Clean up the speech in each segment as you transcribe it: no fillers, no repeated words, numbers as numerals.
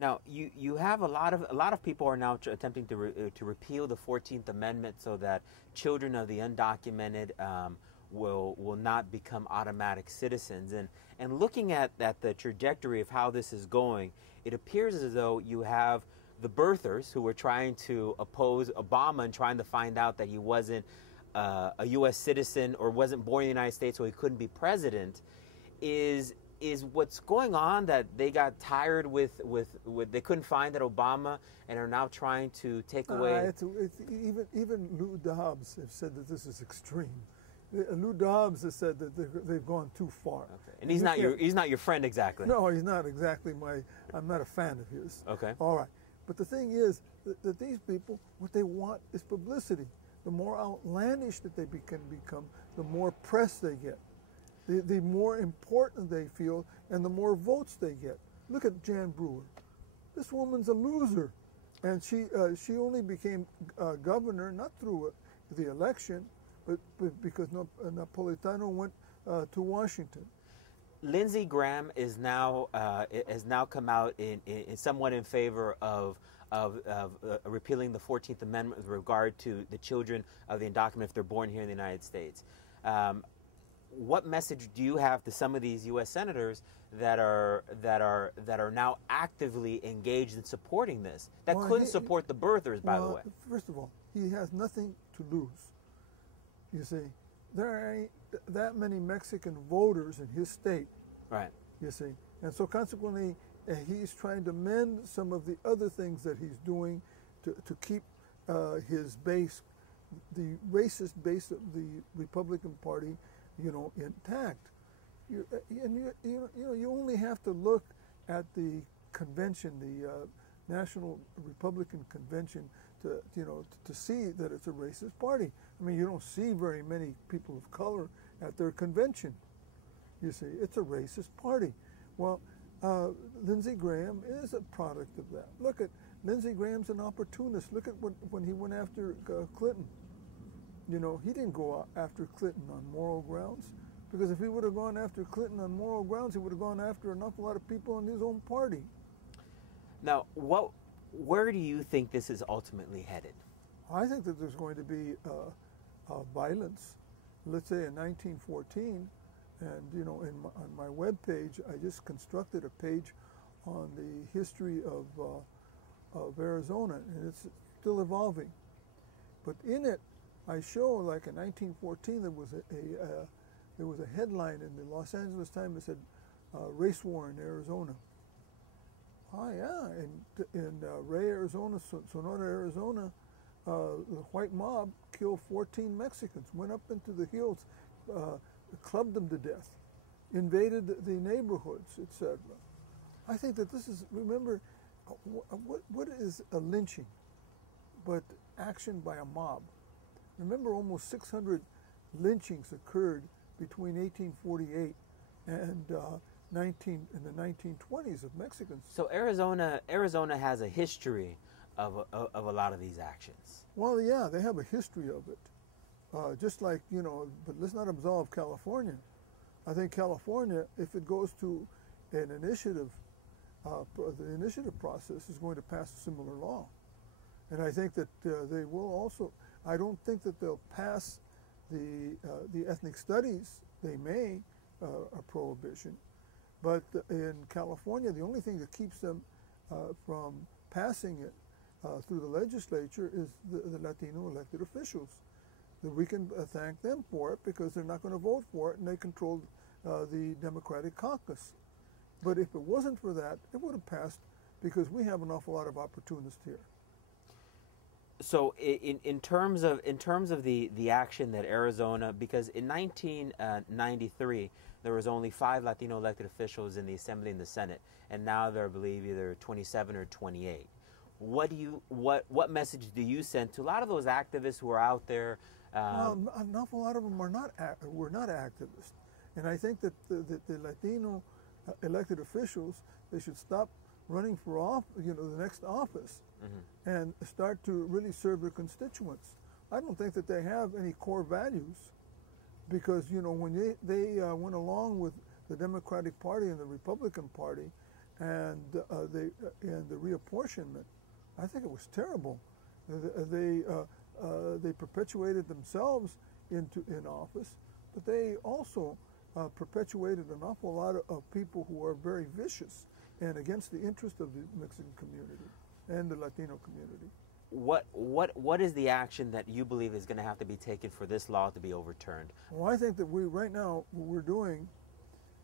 Now, you have a lot of people are now attempting to repeal the 14th Amendment so that children of the undocumented will not become automatic citizens. And looking at the trajectory of how this is going, it appears as though you have the birthers who were trying to oppose Obama and trying to find out that he wasn't a U.S. citizen or wasn't born in the United States, so he couldn't be president. Is what's going on that they got tired with they couldn't find that Obama and are now trying to take away. Even Lou Dobbs have said that this is extreme. Lou Dobbs has said that they've gone too far. Okay. And he's not your friend exactly. No, he's not exactly I'm not a fan of his. Okay. All right. But the thing is that these people, what they want is publicity. The more outlandish that they can become, the more press they get. The more important they feel, and the more votes they get. Look at Jan Brewer. This woman's a loser, and she only became governor not through the election, but because Napolitano went to Washington. Lindsey Graham is now has now come out in somewhat in favor of repealing the 14th Amendment with regard to the children of the undocumented if they're born here in the United States. What message do you have to some of these U.S. senators that are now actively engaged in supporting this? That couldn't support the birthers, by the way. First of all, he has nothing to lose. You see, there ain't that many Mexican voters in his state. Right. You see, and so consequently, he's trying to mend some of the other things that he's doing to keep his base, the racist base of the Republican Party, intact. You only have to look at the convention, the National Republican Convention, to see that it's a racist party. I mean, you don't see very many people of color at their convention. You see, it's a racist party. Well, Lindsey Graham is a product of that. Look at Lindsey Graham's an opportunist. Look at when he went after Clinton. He didn't go after Clinton on moral grounds, because if he would have gone after Clinton on moral grounds, he would have gone after an awful lot of people in his own party. Now, where do you think this is ultimately headed? I think that there's going to be violence. Let's say in 1914, and on my web page, I just constructed a page on the history of Arizona, and it's still evolving. But in it, I show, like in 1914, there was a headline in the Los Angeles Times that said, "Race war in Arizona." Oh yeah, in Ray, Arizona, Sonora, Arizona, the white mob killed 14 Mexicans, went up into the hills, clubbed them to death, invaded the neighborhoods, etc. I think that this is, remember, what is a lynching but action by a mob? Remember, almost 600 lynchings occurred between 1848 and in the 1920s of Mexicans. So Arizona has a history of a lot of these actions. Well, yeah, they have a history of it. Just like, but let's not absolve California. I think California, if it goes to an initiative, the initiative process is going to pass a similar law. And I think that they will also, I don't think that they'll pass the ethnic studies. They may, a prohibition. But in California, the only thing that keeps them from passing it through the legislature is the Latino elected officials. That we can thank them for it, because they're not going to vote for it, and they control the Democratic caucus. But if it wasn't for that, it would have passed, because we have an awful lot of opportunists here. So in terms of the action that Arizona, because in 1993 there was only 5 Latino elected officials in the Assembly and the Senate, and now there are, I believe, either 27 or 28. What message do you send to a lot of those activists who are out there? Well, an awful lot of them were not activists, and I think that the Latino elected officials, they should stop running for the next office, and start to really serve their constituents. I don't think that they have any core values, because when they went along with the Democratic Party and the Republican Party, and the reapportionment, I think it was terrible. They perpetuated themselves in office, but they also perpetuated an awful lot of people who are very vicious and against the interest of the Mexican community and the Latino community. What is the action that you believe is going to have to be taken for this law to be overturned? Well, I think that right now what we're doing,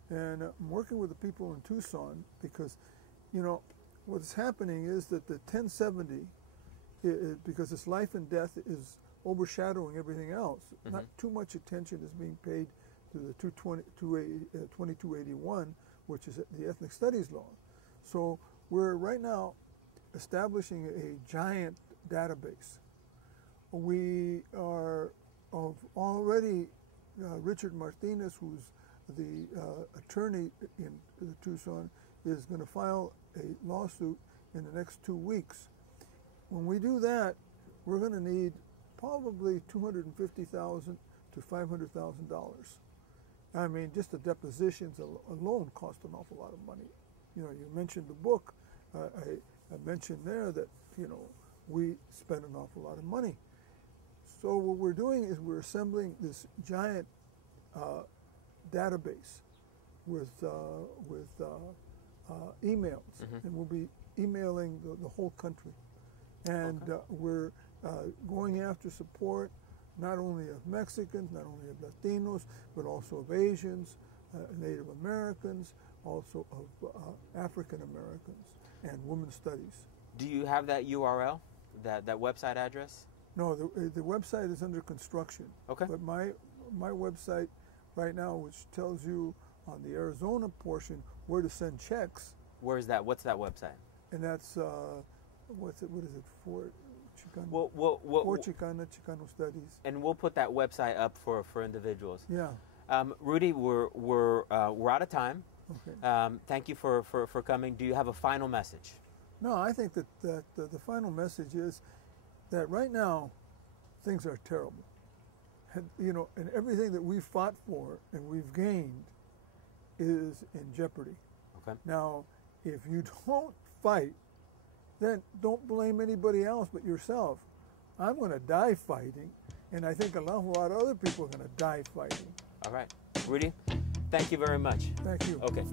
and I'm working with the people in Tucson, because, you know, what's happening is that the 1070, because its life and death is overshadowing everything else. Not too much attention is being paid to the 2281, which is the ethnic studies law. So we're right now establishing a giant database. We are already, Richard Martinez, who's the attorney in Tucson, is going to file a lawsuit in the next 2 weeks. When we do that, we're going to need probably $250,000 to $500,000. I mean, just the depositions alone cost an awful lot of money. You know, you mentioned the book. I mentioned there that, you know, we spend an awful lot of money. So what we're doing is we're assembling this giant database with emails, and we'll be emailing the whole country. And we're going after support not only of Mexicans, not only of Latinos, but also of Asians, Native Americans, also of African Americans, and women's studies. Do you have that URL, that website address? No, the website is under construction. Okay. But my website right now, which tells you on the Arizona portion where to send checks. Where is that? What's that website? And that's what is it for? Chicano. For Chicano Studies. And we'll put that website up for individuals. Yeah. Rudy, we're out of time. Okay. Thank you for coming. Do you have a final message? No, I think that the final message is that right now things are terrible. And, you know, and everything that we fought for and we've gained is in jeopardy. Okay. Now, if you don't fight, then don't blame anybody else but yourself. I'm going to die fighting, and I think a lot of other people are going to die fighting. All right. Rudy, thank you very much. Thank you. Okay.